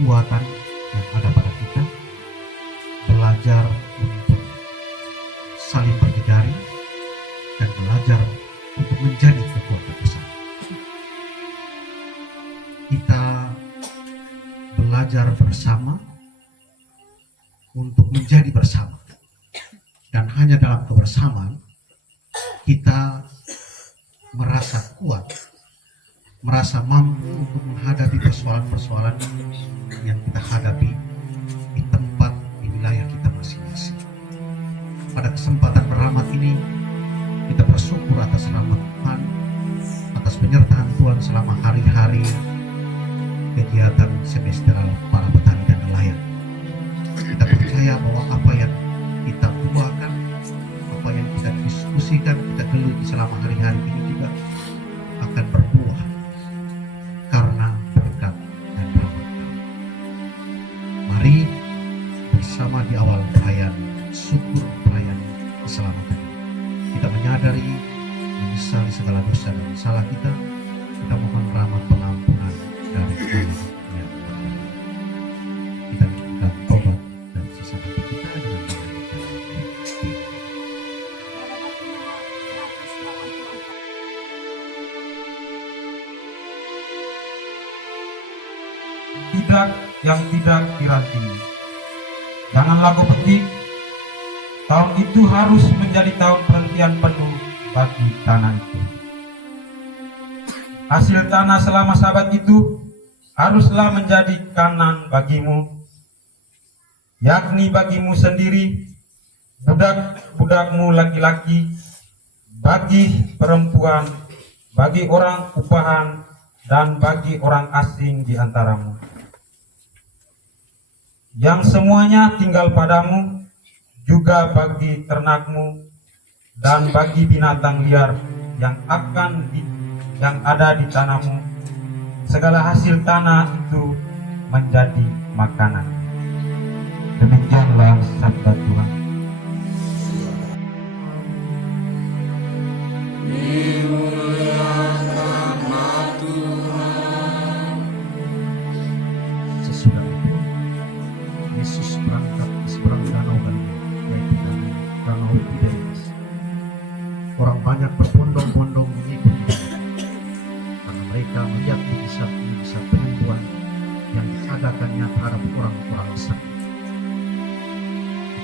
kekuatan yang ada pada kita, belajar untuk saling bergejari, dan belajar untuk menjadi kekuatan bersama. Kita belajar bersama untuk menjadi bersama, dan hanya dalam kebersamaan kita merasa kuat, merasa mampu untuk menghadapi persoalan-persoalan yang kita hadapi di tempat, di wilayah kita masing-masing. Pada kesempatan berahmat ini, kita bersyukur atas rahmat Tuhan, atas penyertaan Tuhan selama hari-hari kegiatan semesteral para petani dan nelayan. Kita percaya bahwa apa yang kita tuakan, apa yang kita diskusikan, kita geluti selama hari-hari ini juga akan berbuah karena berkat dan rahmat Tuhan. Mari bersama di awal perayaan syukur, perayaan keselamatan, kita menyadari, menyesali segala dosa dan salah kita. Kita mohon rahmat pengampunan dari Allah yang Maha. Kita minta tobat dan sisa hati kita dengan tidak yang tidak diranting. Janganlah kau petik, tahun itu harus menjadi tahun perhentian penuh bagi tanah itu. Hasil tanah selama sabat itu haruslah menjadi kanan bagimu, yakni bagimu sendiri, budak-budakmu laki-laki, bagi perempuan, bagi orang upahan, dan bagi orang asing di antaramu, yang semuanya tinggal padamu, juga bagi ternakmu dan bagi binatang liar yang ada di tanahmu. Segala hasil tanah itu menjadi makanan. Demikianlah sabda Tuhan. Sesudah itu, Yesus berangkat ke seberang danau Galilea, yaitu danau Tiberias. Orang banyak berbondong-bondong mengikuti dia, karena mereka melihat mujizat-mujizat penyembuhan yang diadakannya terhadap orang-orang sakit.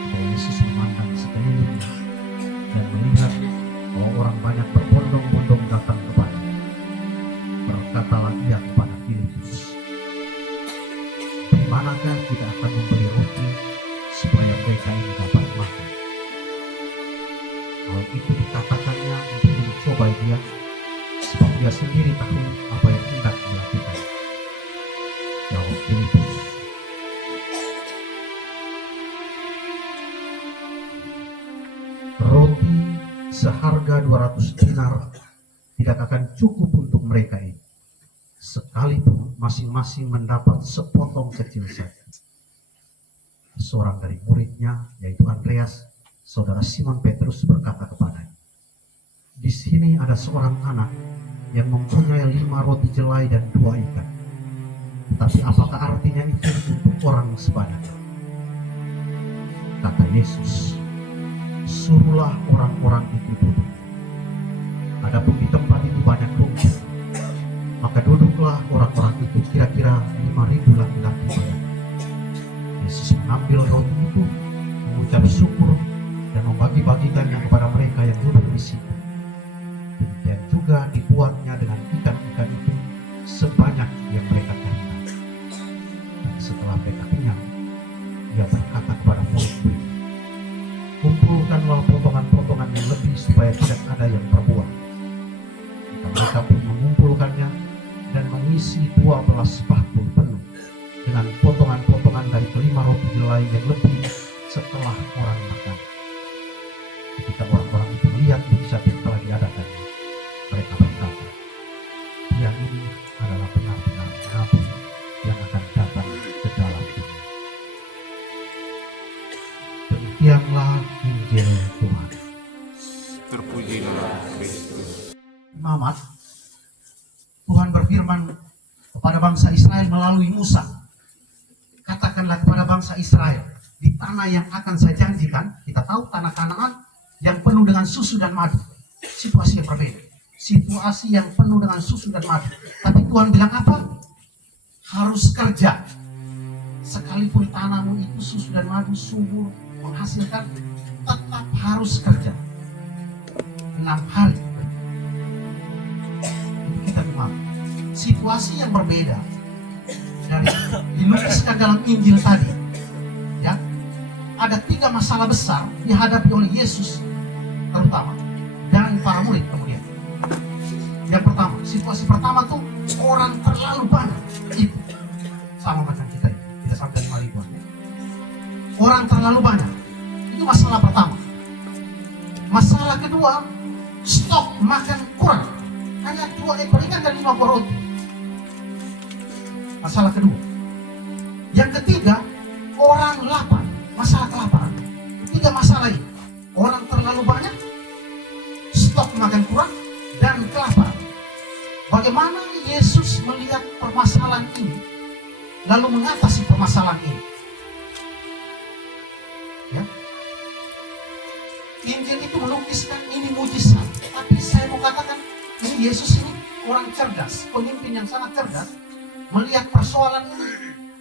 Ketika Yesus memandang sekelilingnya dan melihat bahwa orang banyak berbondong-bondong datang kepadanya, berkatalah ia kepada Filipus, "Di manakah kita akan membeli roti supaya mereka ini dapat makan?" Hal itu dikatakannya untuk mencobai dia, sebab dia sendiri tahu apa yang hendak dilakukan. Jawab Filipus, "Roti seharga 200 dinar tidak akan cukup untuk mereka ini, sekalipun masing-masing mendapat sepotong kecil saja." Seorang dari muridnya, yaitu Andreas, saudara Simon Petrus, berkata kepadanya, "Di sini ada seorang anak yang mempunyai 5 roti jelai dan 2 ikan. Tetapi apakah artinya itu untuk orang sebanyak?" Kata Yesus, "Suruhlah orang-orang itu duduk. Adapun di tempat itu banyak rumput, maka duduklah orang-orang itu, kira-kira 5.000 laki-laki banyak." Yesus mengambil roti itu, mengucap syukur, dan membagi-bagikannya kepada mereka yang duduk di situ. Demikian juga dibuatnya dengan ikan-ikan itu sebanyak yang mereka kehendaki. Dan setelah mereka kenyang, dia berkata kepada murid-murid, "Kumpulkanlah potongan-potongan yang lebih supaya tidak ada yang terbuang." Maka mereka pun mengumpulkannya dan mengisi 12 bakul penuh dengan potongan-potongan dari kelima roti jelai yang lebih setelah orang makan. Ketika orang-orang itu melihat mujizat yang telah diadakannya, mereka berkata, "Dia ini adalah benar-benar nabi yang akan datang ke dalam dunia." Demikianlah Injil Tuhan. Terpujilah Kristus. Imamat, Tuhan berfirman kepada bangsa Israel melalui Musa, bangsa Israel di tanah yang akan saya janjikan. Kita tahu tanah Kanaan yang penuh dengan susu dan madu. Situasi yang berbeda. Situasi yang penuh dengan susu dan madu. Tapi Tuhan bilang apa? Harus kerja. Sekalipun tanahmu itu susu dan madu, subur, menghasilkan, tetap harus kerja. 6 hari. Itu kita memang. Situasi yang berbeda dari dilukiskan dalam Injil tadi. Ya, ada 3 masalah besar dihadapi oleh Yesus terutama dan para murid kemudian. Yang pertama, situasi pertama tuh orang terlalu banyak. Itu sama macam kita sampai 5.000. Orang terlalu banyak. Itu masalah pertama. Masalah kedua, stok makan kurang. Hanya 2 ekor ikan dan 5 buah roti. Masalah kedua. Yang ketiga, orang lapar. Masalah kelaparan. 3 masalah ini. Orang terlalu banyak, stok makan kurang, dan kelaparan. Bagaimana Yesus melihat permasalahan ini, lalu mengatasi permasalahan ini? Ya. Injil itu melukiskan ini mujizat. Tapi saya mau katakan, ini Yesus ini orang cerdas, pemimpin yang sangat cerdas, melihat persoalan ini,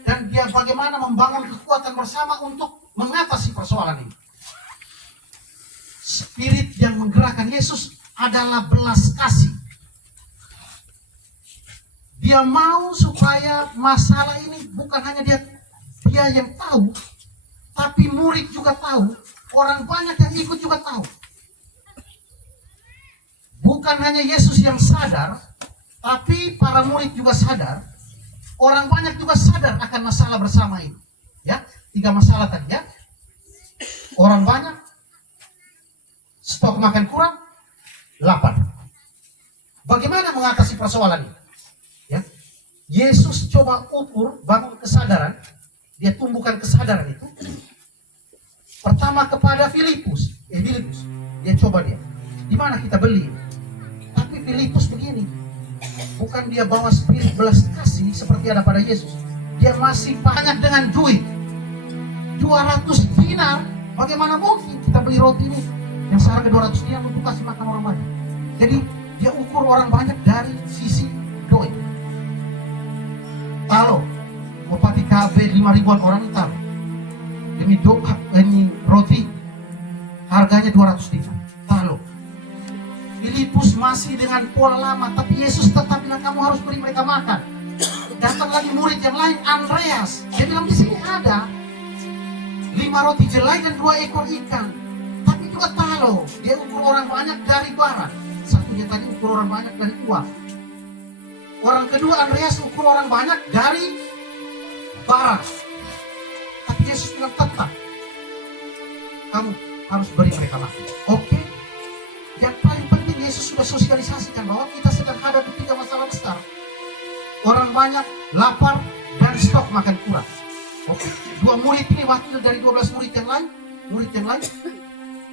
dan dia bagaimana membangun kekuatan bersama untuk mengatasi persoalan ini. Spirit yang menggerakkan Yesus adalah belas kasih. Dia mau supaya masalah ini bukan hanya dia yang tahu, tapi murid juga tahu, orang banyak yang ikut juga tahu. Bukan hanya Yesus yang sadar, tapi para murid juga sadar, orang banyak juga sadar akan masalah bersama ini. Ya, 3 masalah tadi ya. Orang banyak, stok makan kurang, lapar. Bagaimana mengatasi persoalan ini? Ya, Yesus coba ukur, bangun kesadaran, dia tumbuhkan kesadaran itu. Pertama kepada Filipus, dia coba dia, di mana kita beli? Tapi Filipus begini, bukan dia bawa spirit belas kasih seperti ada pada Yesus. Dia masih banyak dengan duit, 200 dinar. Bagaimana mungkin kita beli roti ini yang seharga 200 dinar untuk kasih makan orang banyak? Jadi dia ukur orang banyak dari sisi duit. Kalau Bupati KB 5.000-an orang itu demi roti harganya 200 dinar. Kalau Filipus masih dengan pola lama, tapi Yesus tetap bilang kamu harus beri mereka makan. Datang lagi murid yang lain, Andreas, dia bilang di sini ada 5 roti jelai dan 2 ekor ikan. Tapi juga tahu dia ukur orang banyak dari barang. Satunya tadi ukur orang banyak dari uang. Orang kedua Andreas ukur orang banyak dari barang. Tapi Yesus bilang tetap kamu harus beri mereka makan. Oke. Yang paling penting Yesus sudah sosialisasikan bahwa kita sedang hadapi 3 masalah besar. Orang banyak, lapar, dan stok makan kurang. Oke. 2 murid ini wakil dari 12 murid yang lain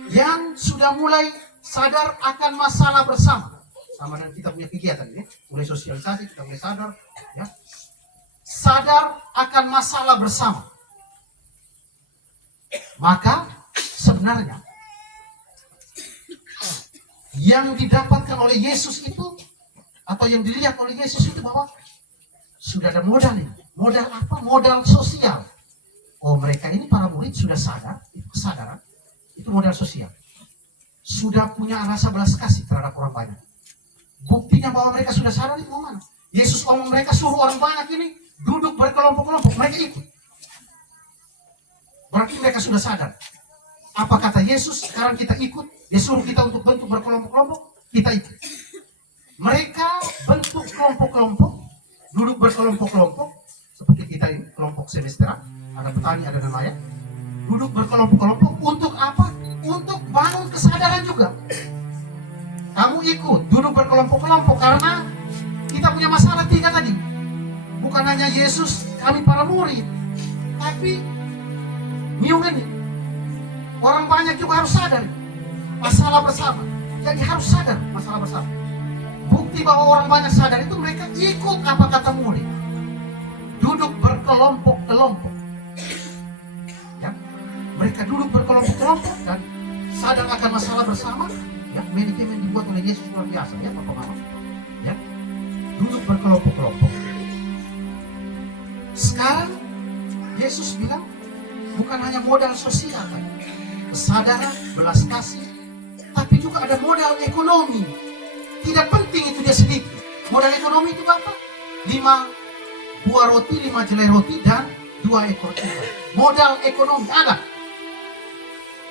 yang sudah mulai sadar akan masalah bersama. Sama dengan kita punya kegiatan ini, mulai sosialisasi, kita mulai sadar, ya. Sadar akan masalah bersama. Maka sebenarnya yang didapatkan oleh Yesus itu, atau yang dilihat oleh Yesus itu bahwa sudah ada modal ini. Modal apa? Modal sosial. Oh, mereka ini para murid sudah sadar, itu kesadaran, itu modal sosial. Sudah punya rasa belas kasih terhadap orang banyak. Buktinya bahwa mereka sudah sadar itu mana? Yesus ngomong mereka suruh orang banyak ini duduk berkelompok-kelompok, mereka ikut. Berarti mereka sudah sadar. Apa kata Yesus? Sekarang kita ikut. Dia suruh kita untuk bentuk berkelompok-kelompok, kita ikut. Mereka bentuk kelompok-kelompok, duduk berkelompok-kelompok, seperti kita ini, kelompok semesteran, ada petani, ada nelayan. Duduk berkelompok-kelompok untuk apa? Untuk bangun kesadaran juga. Kamu ikut, duduk berkelompok-kelompok karena kita punya masalah 3 tadi. Bukan hanya Yesus, kami para murid, tapi miung ini. Orang banyak juga harus sadar masalah bersama. Jadi harus sadar masalah bersama. Bukti bahwa orang banyak sadar itu mereka ikut apa kata murid. Duduk berkelompok-kelompok. mereka duduk berkelompok-kelompok dan sadar akan masalah bersama. Ya, manajemen dibuat oleh Yesus luar biasa ya Bapak Mama. Ya, duduk berkelompok-kelompok. Sekarang Yesus bilang bukan hanya modal sosial kan, kesadaran, belas kasih, tapi juga ada modal ekonomi. Tidak penting itu dia sedikit. Modal ekonomi itu apa? 5 buah roti, 5 jelai roti, dan 2 ekor ikan. Modal ekonomi ada.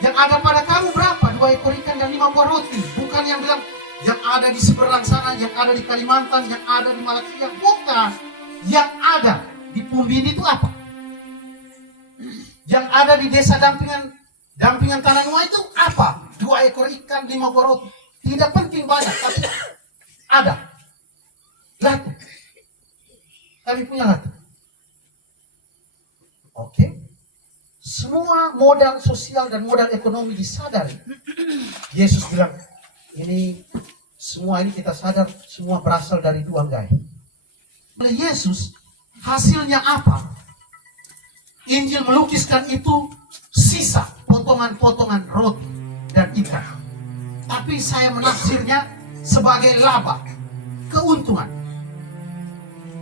Yang ada pada kamu berapa? 2 ekor ikan dan 5 buah roti. Bukan yang bilang yang ada di seberang sana, yang ada di Kalimantan, yang ada di Malaysia. Bukan. Yang ada di Pumbini itu apa? Yang ada di desa dampingan Tanah Nuai itu apa? 2 ekor ikan, 5 buah roti. Tidak penting banyak, tapi ada. Laku. Kami punya laku. Oke. Semua modal sosial dan modal ekonomi disadari. Yesus bilang, ini semua ini kita sadar semua berasal dari 2 gaib. Oleh Yesus, hasilnya apa? Injil melukiskan itu sisa, potongan-potongan roti dan ikan. Tapi saya menafsirnya sebagai laba, keuntungan.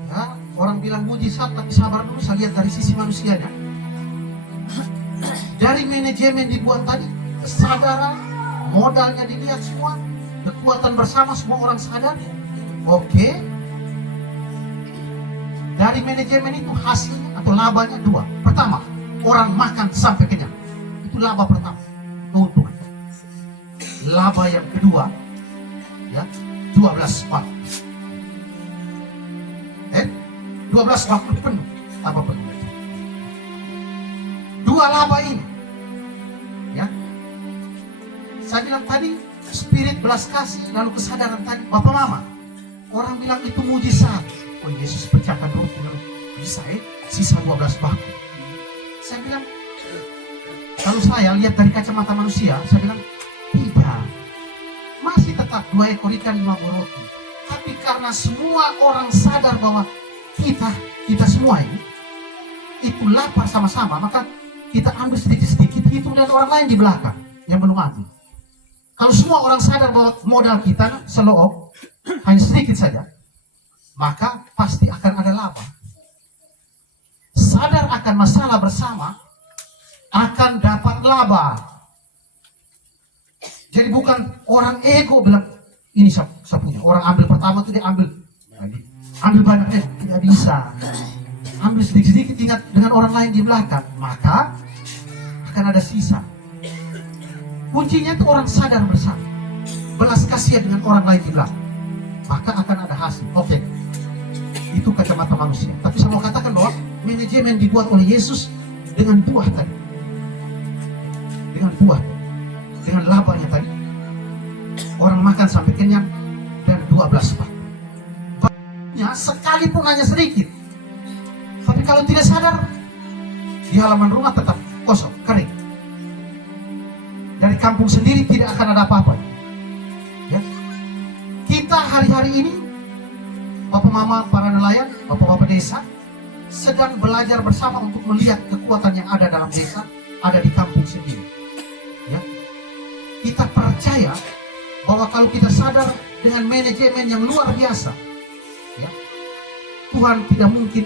Ya, orang bilang mujizat, tapi sabar dulu, saya lihat dari sisi manusianya. Dari manajemen dibuat tadi, kesadaran, modalnya dilihat semua, kekuatan bersama semua orang sadar. Oke. Dari manajemen itu hasilnya atau labanya 2. Pertama, orang makan sampai kenyang. Itu laba pertama, keuntungan. Laba yang kedua, ya, 12 waktu. 12 waktu penuh, apa penuh? 2 laba ini, ya. Saya bilang tadi, spirit belas kasih, lalu kesadaran tadi, Bapak Mama. Orang bilang itu mujizat. Oh, Yesus pecahkan roti, lalu bisa sisa 12 waktu. Saya bilang, kalau saya lihat dari kacamata manusia, saya bilang, tidak. Masih tetap 2 ekor ikan, 5 buah roti. Tapi karena semua orang sadar bahwa kita semua ini itu lapar sama-sama, maka kita ambil sedikit-sedikit, hitung dan orang lain di belakang yang belum mati. Kalau semua orang sadar bahwa modal kita seloop hanya sedikit saja, maka pasti akan ada laba. Sadar akan masalah bersama, akan dapat laba. Jadi bukan orang ego bilang ini saya punya. Orang ambil pertama itu dia ambil banyak, tidak bisa. Ambil sedikit-sedikit, ingat dengan orang lain di belakang, maka akan ada sisa. Kuncinya itu orang sadar bersama, belas kasihan dengan orang lain di belakang, maka akan ada hasil. Oke, itu kacamata manusia. Tapi saya mau katakan bahwa manajemen dibuat oleh Yesus dengan buah tadi, dengan labanya tadi. Orang makan sampai kenyang dan 12 pak. Sekalipun hanya sedikit, tapi kalau tidak sadar, di halaman rumah tetap kosong, kering. Dari kampung sendiri tidak akan ada apa-apa. Ya. Kita hari-hari ini, Bapak Mama, para nelayan, Bapak-Bapak desa, sedang belajar bersama untuk melihat kekuatan yang ada dalam desa, ada di kampung sendiri. Ya. Kita percaya bahwa kalau kita sadar dengan manajemen yang luar biasa, ya, Tuhan tidak mungkin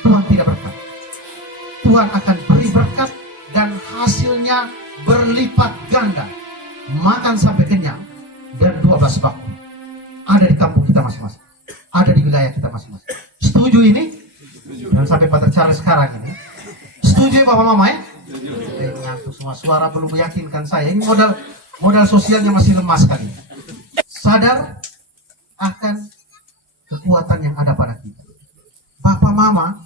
Tuhan tidak berkat. Tuhan akan beri berkat dan hasilnya berlipat ganda. Makan sampai kenyang dan 12 waktu. Ada di kampung kita masing-masing. Ada di wilayah kita masing-masing. Setuju ini? Dan sampai Pater Charles sekarang ini. Setuju Bapak Mama ya? Ngantuk semua, suara belum meyakinkan saya. Ini modal sosialnya masih lemah sekali. Sadar akan kekuatan yang ada pada kita. Bapak Mama,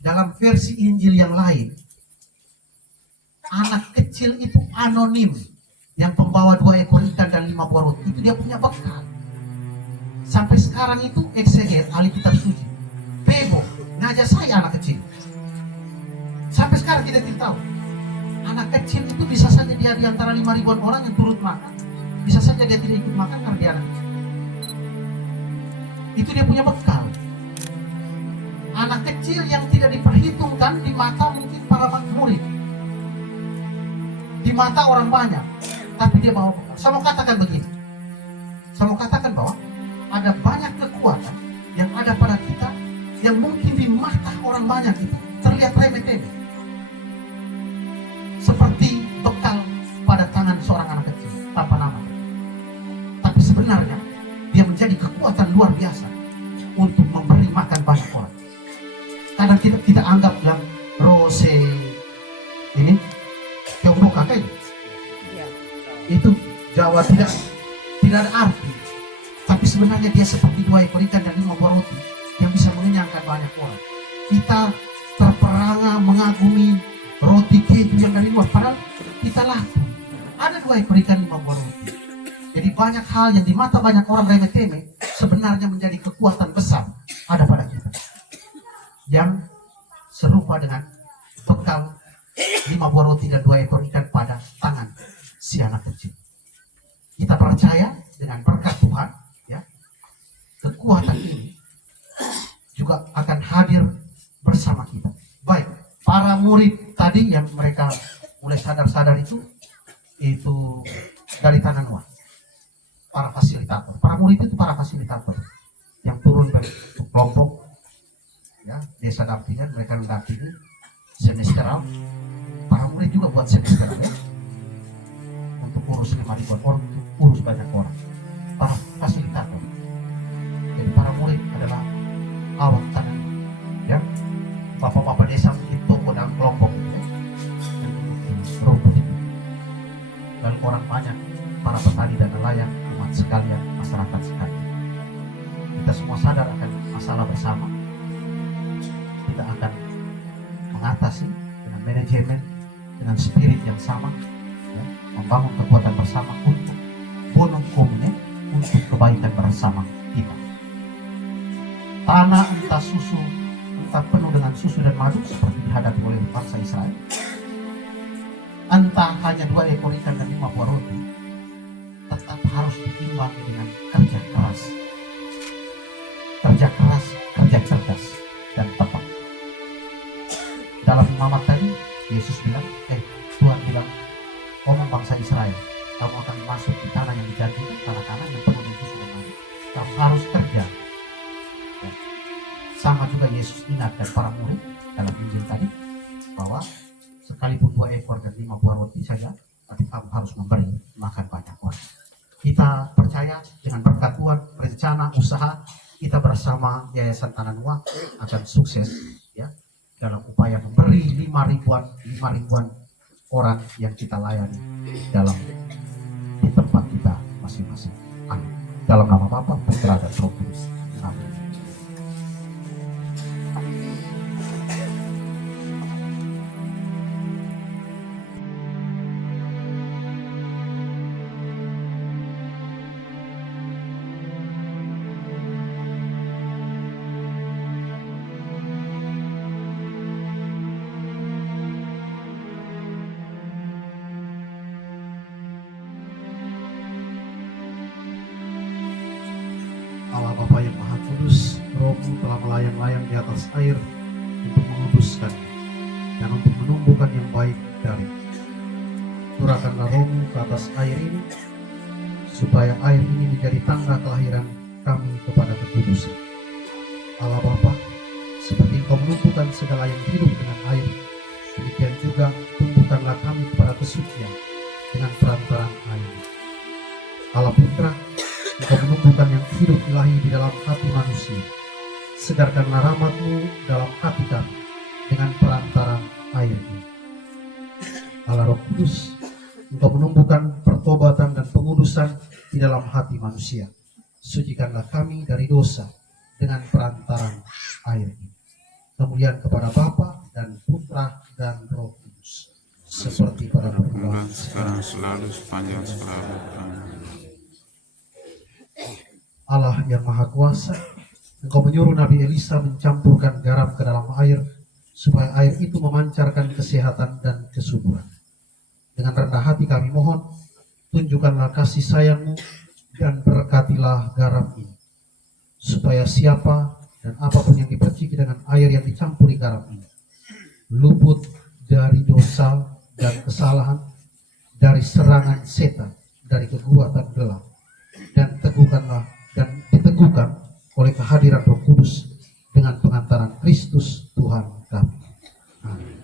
dalam versi Injil yang lain, anak kecil itu anonim, yang pembawa 2 ekor ikan dan 5 buah roti, itu dia punya bekal. Sampai sekarang itu ekseget, ahli kitab suci, bebo, ngajak saya anak kecil. Sampai sekarang kita tidak tahu. Anak kecil itu bisa saja dia di antara 5.000-an orang yang turut makan, bisa saja dia tidak ikut makan karena dia anak kecil. Itu dia punya bekal. Anak kecil yang tidak diperhitungkan di mata mungkin para di mata orang banyak, tapi dia bawa bekal. Saya mau katakan begini, saya mau katakan bahwa ada banyak kekuatan yang ada pada kita yang mungkin di mata orang banyak itu terlihat remeh-temeh, seperti bekal pada tangan seorang anak kecil tanpa nama, tapi sebenarnya dia menjadi kekuatan luar biasa untuk memberi makan banyak orang. Kadang kita anggap yang rose ini Tiongkok kakek itu Jawa tidak ada arti, tapi sebenarnya dia seperti 2 ekor ikan dan 5 buah roti yang bisa mengenyangkan banyak orang. Kita terperangah mengagumi roti keju yang dari luar, padahal kita laku. Ada 2 ekor ikan 5 buah roti. Jadi banyak hal yang di mata banyak orang remeh-temeh sebenarnya menjadi kekuatan besar ada pada kita, yang serupa dengan bekal 5 buah roti dan 2 ekor ikan pada tangan si anak kecil. Kita percaya dengan berkat Tuhan, ya, kekuatan ini juga akan hadir bersama kita. Baik, para murid tadi yang mereka mulai sadar-sadar itu dari tanah Noah. Para fasilitator, para murid itu para fasilitator yang turun dari kelompok, ya, desa dampingan, mereka mendampingi semesteral. Para murid juga buat semesteral, ya, untuk urus 5.000 orang, untuk urus banyak orang. Para fasilitator. Jadi para murid adalah awak tangan, ya, bapak-bapak desa mungkin toko dan kelompok, ya, yang rumput itu. Lalu orang banyak, para petani dan nelayan, umat sekalian, masyarakat sekalian. Kita semua sadar akan masalah bersama. Kita akan mengatasi dengan manajemen, dengan spirit yang sama, ya, membangun kekuatan bersama untuk bonum komune, untuk kebaikan bersama kita. Tanah entah susu, entah penuh dengan susu dan madu seperti dihadapi oleh bangsa Israel, entah hanya 2 ekor ikan dan 5 buah roti, tetap harus diimbangi dengan kerja keras, kerja cerdas dan tepat. Dalam imamat tadi Yesus bilang, Tuhan bilang, omong bangsa Israel, kamu akan masuk di tanah yang dijanjikan, tanah kanan yang penuh dengan susu dan madu. Kamu harus kerja. Ya. Sama juga Yesus ingatkan para murid dalam Injil tadi bahwa sekalipun 2 ekor dan 5 buah roti saja, tapi kamu harus memberi makan banyak orang. Kita percaya dengan berkat Tuhan, rencana usaha kita bersama Yayasan Tanah Noah akan sukses, ya, dalam upaya memberi 5.000-an orang yang kita layani di tempat kita masing-masing. Amin. Dalam nama Bapa, Putra dan Roh Kudus. Amin. Allah Bapa yang Maha Kudus, Roh-Mu telah melayang-layang di atas air untuk menguduskan dan untuk menumbuhkan yang baik dari. Curahkanlah Roh-Mu ke atas air ini, supaya air ini menjadi tangga kelahiran kami kepada kekudusan. Allah Bapa, seperti Engkau menumbuhkan segala yang hidup dengan air, demikian juga tumbuhkanlah kami kepada kesucian dengan perantaraan air. Allah Putra, Engkau menumbuhkan yang hidup ilahi di dalam hati manusia. Segarkanlah rahmat-Mu dalam hati kami dengan perantaraan air ini. Allah Roh Kudus, Engkau menumbuhkan pertobatan dan pengudusan di dalam hati manusia. Sucikanlah kami dari dosa dengan perantaraan air ini. Kemuliaan kepada Bapa dan Putra dan Roh Kudus, seperti pada permulaan, sekarang selalu sepanjang segala abad. Allah yang Maha Kuasa, Engkau menyuruh Nabi Elisa mencampurkan garam ke dalam air, supaya air itu memancarkan kesehatan dan kesuburan. Dengan rendah hati kami mohon, tunjukkanlah kasih sayang-Mu dan berkatilah garam ini, supaya siapa dan apapun yang diperciki dengan air yang dicampuri garam ini, luput dari dosa dan kesalahan, dari serangan setan, dari kekuatan gelap, dan diteguhkan oleh kehadiran Roh Kudus dengan pengantaran Kristus Tuhan kami. Amin.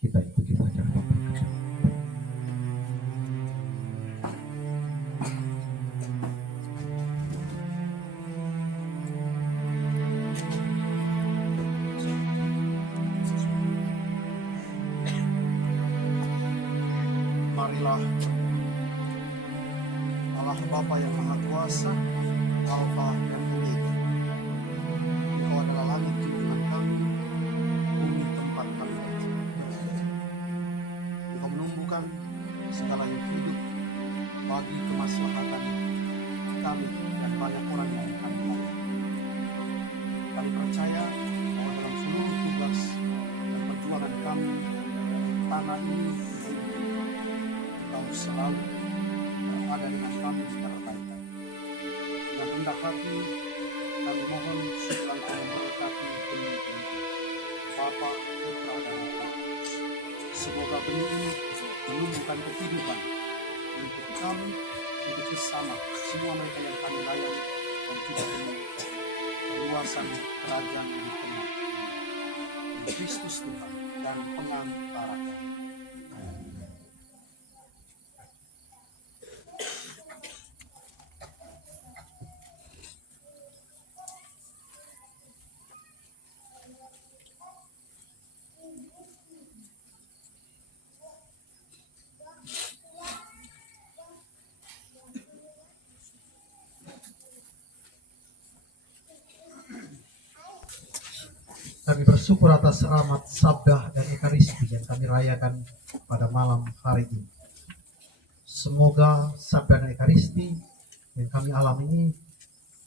Kita ikuti bacaan pemberkatan. Marilah Allah Bapa yang Maha Kuasa, Alfa dan Omega. Engkau adalah langit junjungan kami, bumi tempat kami berjalan. Engkau menumbuhkan segala yang hidup bagi kemaslahatan kami dan banyak orang yang kami layani. Kami percaya bahwa dalam seluruh tugas dan perjuangan kami di tanah ini, Engkau selalu berada dengan kami secara baik-baik. Dengan rendah hati, kami mohon supaya Engkau memberkati benih-benih Bapa, Putra, dan Roh Kudus. Semoga benih ini menumbuhkan kehidupan untuk kami, untuk sesama, semua mereka yang kami layani, dan juga dengan perluasan kerajaan di tengah Kristus Tuhan dan pengantara kami. Kami bersyukur atas rahmat, sabda, dan ekaristi yang kami rayakan pada malam hari ini. Semoga sabda dan ekaristi yang kami alami ini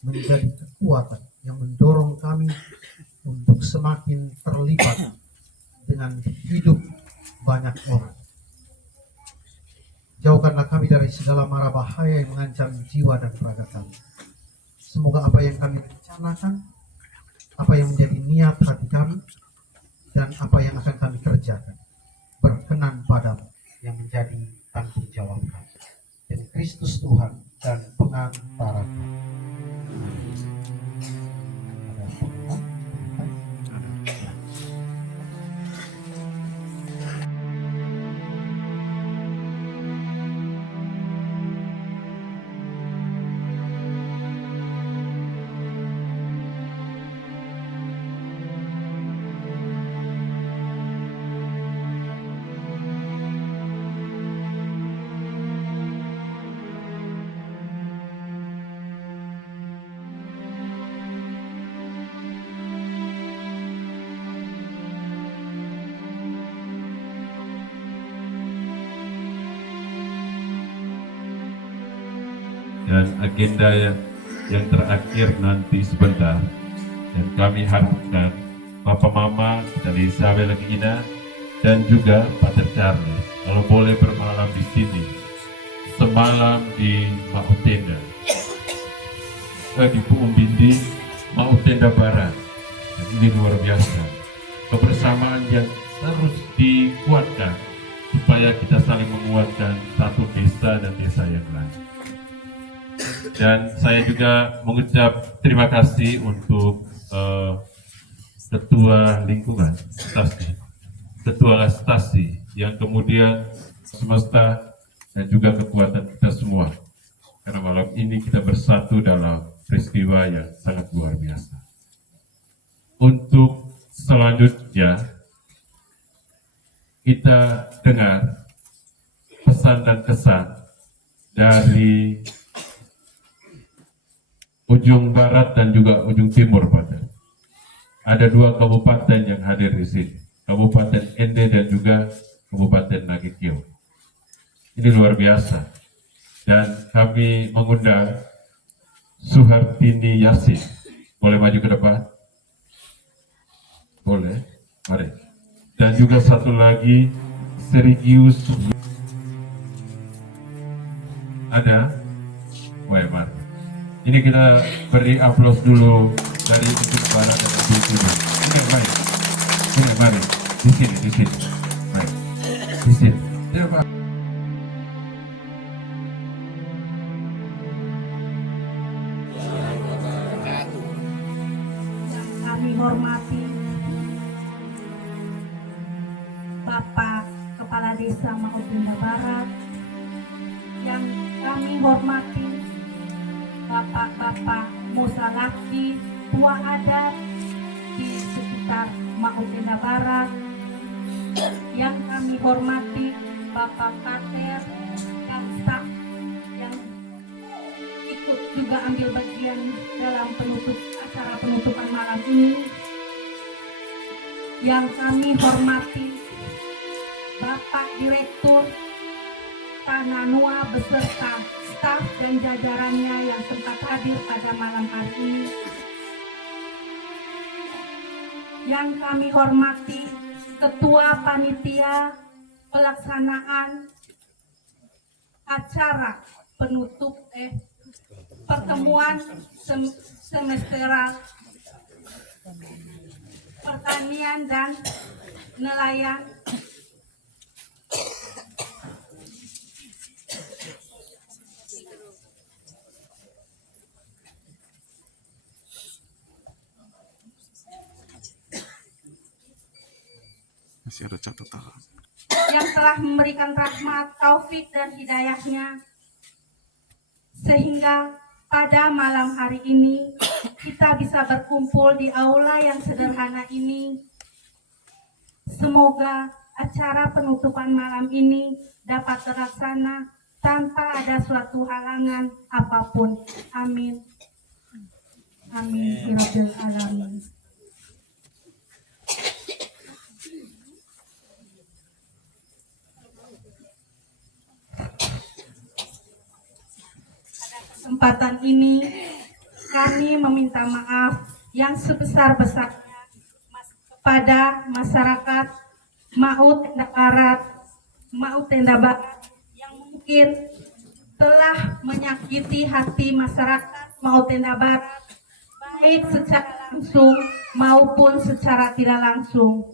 menjadi kekuatan yang mendorong kami untuk semakin terlibat dengan hidup banyak orang. Jauhkanlah kami dari segala mara bahaya yang mengancam jiwa dan raga kami. Semoga apa yang kami rencanakan, apa yang menjadi niat hati kami, dan apa yang akan kami kerjakan berkenan padamu yang menjadi tanggung jawab kami. Demi Kristus Tuhan dan pengantara kami. Ada pengumuman? Dan agenda yang terakhir nanti sebentar, dan kami harapkan Papa Mama dan Isabel Ina dan juga Pater Charles kalau boleh bermalam di sini semalam di Mautenda, di Puumbindi, Mautenda Barat. Dan ini luar biasa kebersamaan yang terus dikuatkan supaya kita saling menguatkan satu desa dan desa yang lain. Dan saya juga mengucap terima kasih untuk Ketua Lingkungan Stasi, Ketua Stasi yang kemudian semesta dan juga kekuatan kita semua. Karena malam ini kita bersatu dalam peristiwa yang sangat luar biasa. Untuk selanjutnya kita dengar pesan dan kesan dari ujung barat dan juga ujung timur, Pak. Ada dua kabupaten yang hadir di sini, Kabupaten Ende dan juga Kabupaten Nagekeo. Ini luar biasa. Dan kami mengundang Suhartini Yasin Boleh maju ke depan? Boleh, mari. Dan juga satu lagi, Serigius. Ada? Baik, mari. Ini kita beri aplaus dulu dari ujung barat dan ujung timur. Ini baik. Ini mari. Di sini. Baik. Di sini. Ya, Pak. Kami hormati Bapak Kepala Desa Maupinda Barat, yang kami hormati Bapak-bapak musalaki, tua adat di sekitar Maupinda Barat, yang kami hormati Bapak Kater dan staf yang ikut juga ambil bagian dalam acara penutupan malam ini, yang kami hormati Bapak Direktur Tanah Nua beserta staf dan jajarannya yang sempat hadir pada malam hari ini, yang kami hormati Ketua Panitia Pelaksanaan acara penutup pertemuan semesteral pertanian dan nelayan Masih ada catatan. yang telah memberikan rahmat, taufik dan hidayahnya, sehingga pada malam hari ini kita bisa berkumpul di aula yang sederhana ini. Semoga acara penutupan malam ini dapat terlaksana tanpa ada suatu halangan apapun. Amin. Amin. Ya Rabbil Alamin. Kesempatan ini kami meminta maaf yang sebesar-besarnya kepada masyarakat Maut Tenda Barat yang mungkin telah menyakiti hati masyarakat Maut Tenda Barat, baik secara langsung maupun secara tidak langsung.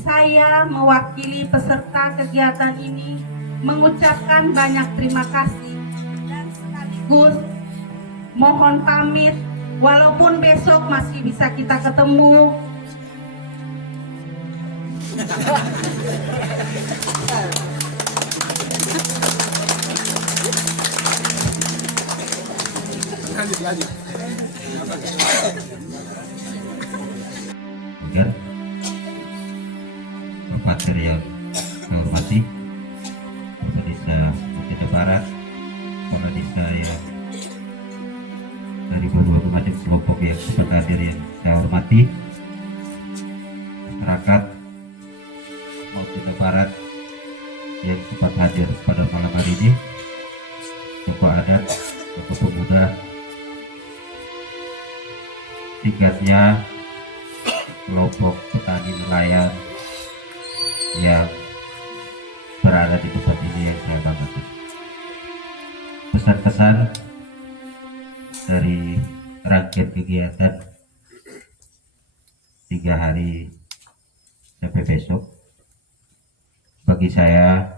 Saya mewakili peserta kegiatan ini mengucapkan banyak terima kasih dan sekaligus mohon pamit, walaupun besok masih bisa kita ketemu. Agar Bapak yang saya hormati, Kepala Desa Maupinda Barat, Kepala Desa yang dari berbagai macam kelompok yang sempat hadir yang saya hormati, masyarakat Maupinda Barat yang sempat hadir pada malam hari ini, tokoh adat, tokoh pemuda, tingkatnya kelompok petani nelayan yang berada di tempat ini yang saya banggakan. Pesan-pesan dari rangkaian kegiatan 3 hari sampai besok, bagi saya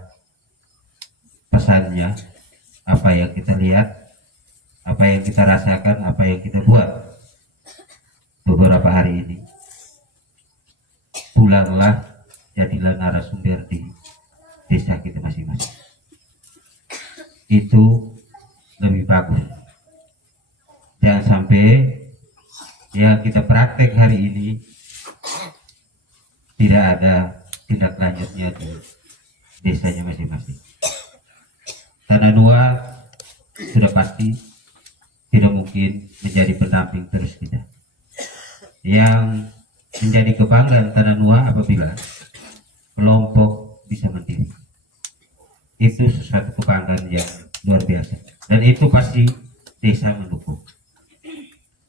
pesannya, apa yang kita lihat, apa yang kita rasakan, apa yang kita buat beberapa hari ini, pulanglah, jadilah narasumber di desa kita masing-masing. Itu lebih bagus. Jangan sampai yang kita praktek hari ini tidak ada tindak lanjutnya di desanya masing-masing. Tanah Nua sudah pasti tidak mungkin menjadi pendamping terus kita. Yang menjadi kebanggaan Tanah Nuak apabila kelompok bisa mandiri. Itu sesuatu kebanggaan yang luar biasa. Dan itu pasti desa mendukung.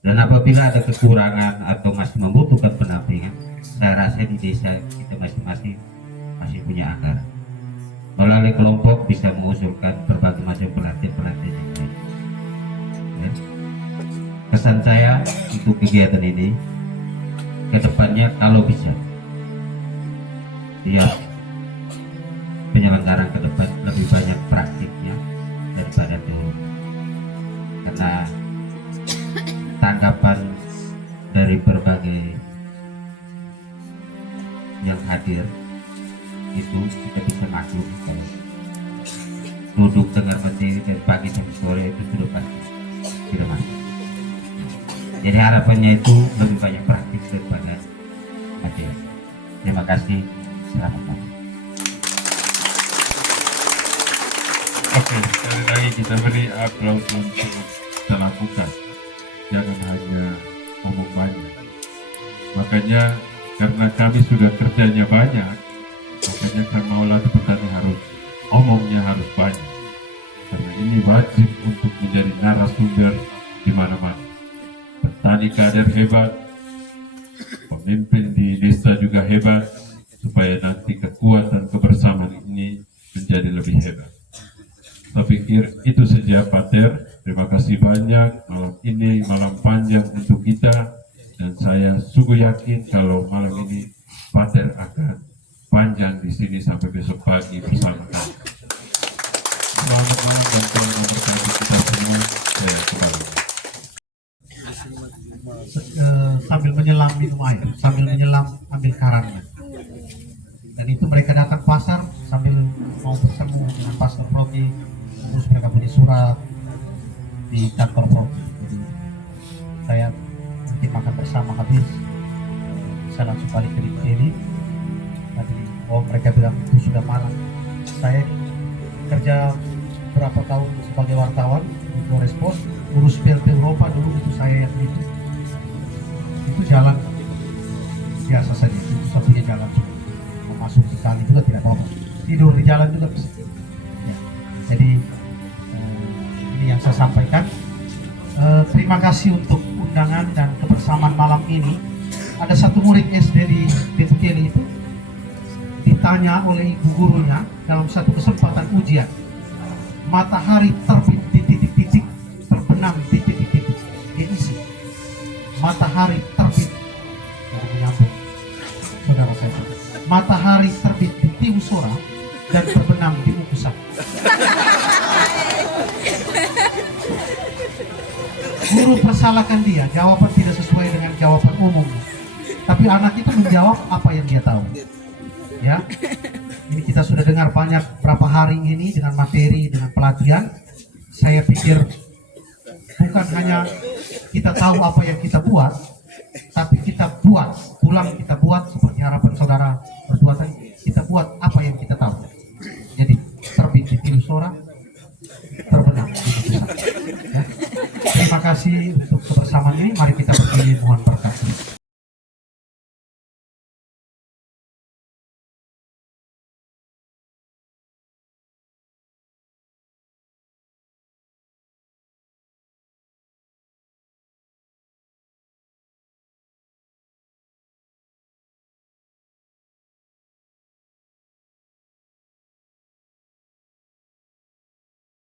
Dan apabila ada kekurangan atau masih membutuhkan pendampingan, saya rasa di desa kita masing-masing masih punya anggaran. Melalui kelompok bisa mengusulkan berbagai macam pelatihan-pelatihan yang lain. Ya. Kesan saya untuk kegiatan ini, kedepannya kalau bisa, dia penyelenggaraan ke depan lebih banyak praktiknya daripada teori. Karena tanggapan dari berbagai yang hadir itu kita bisa maklum kalau duduk dengar materi dari pagi sampai sore itu sudah pasti tidak masuk. Jadi harapannya itu lebih banyak praktik daripada materi. Terima kasih, selamat malam. Oke, sekali lagi kita beri aplaus untuk terlakukan. Jangan hanya ngomong banyak. Makanya karena kami sudah kerjanya banyak, makanya Kang Maulana Petani harus omongnya harus banyak. Karena ini wajib untuk menjadi narasumber di mana-mana. Petani kader hebat, pemimpin di desa juga hebat, supaya nanti kekuatan kebersamaan ini menjadi lebih hebat. Saya pikir itu saja Pater. Terima kasih banyak malam ini, malam panjang untuk kita. Dan saya sungguh yakin kalau malam ini Pater akan panjang di sini sampai besok pagi bersama kami. Selamat malam dan Tuhan memberkati kita semua. Saya kembali. Sambil menyelam minum air, sambil menyelam ambil karangnya. Dan itu mereka datang pasar sambil mau bertemu dengan Pastor Proki, terus mereka punya surat di kantor Proki. Jadi saya mungkin makan bersama habis, saya langsung balik ke sini. Tadi mereka bilang itu sudah malam. Saya kerja berapa tahun sebagai wartawan di Flores Post, urus PLT Eropa dulu itu saya yang itu jalan biasa saja, itu satunya jalan mau masuk di kali juga tidak apa-apa, tidur di jalan juga bisa. Ya. Jadi ini yang saya sampaikan. Terima kasih untuk undangan dan kebersamaan malam ini. Ada satu murid SD di Betukeli itu ditanya oleh ibu gurunya dalam satu kesempatan ujian, matahari terbit di titik-titik, terbenam di titik-titik. Dia isi matahari terbit, dari menyambung saudara saya, matahari terbit di Timusora dan terbenam di Ukusan. Guru persalahkan dia, jawaban tidak sesuai dengan jawaban umum, tapi anak itu menjawab apa yang dia tahu. Ya, ini kita sudah dengar banyak berapa hari ini dengan materi, dengan pelatihan. Saya pikir bukan hanya kita tahu apa yang kita buat, tapi kita buat, pulang kita buat seperti harapan saudara berdua tadi, kita buat apa yang kita tahu. Jadi terbit di Timusora, terbenam di Ukusan. Ya. Terima kasih untuk kebersamaan ini. Mari kita berdiri, mohon berkat.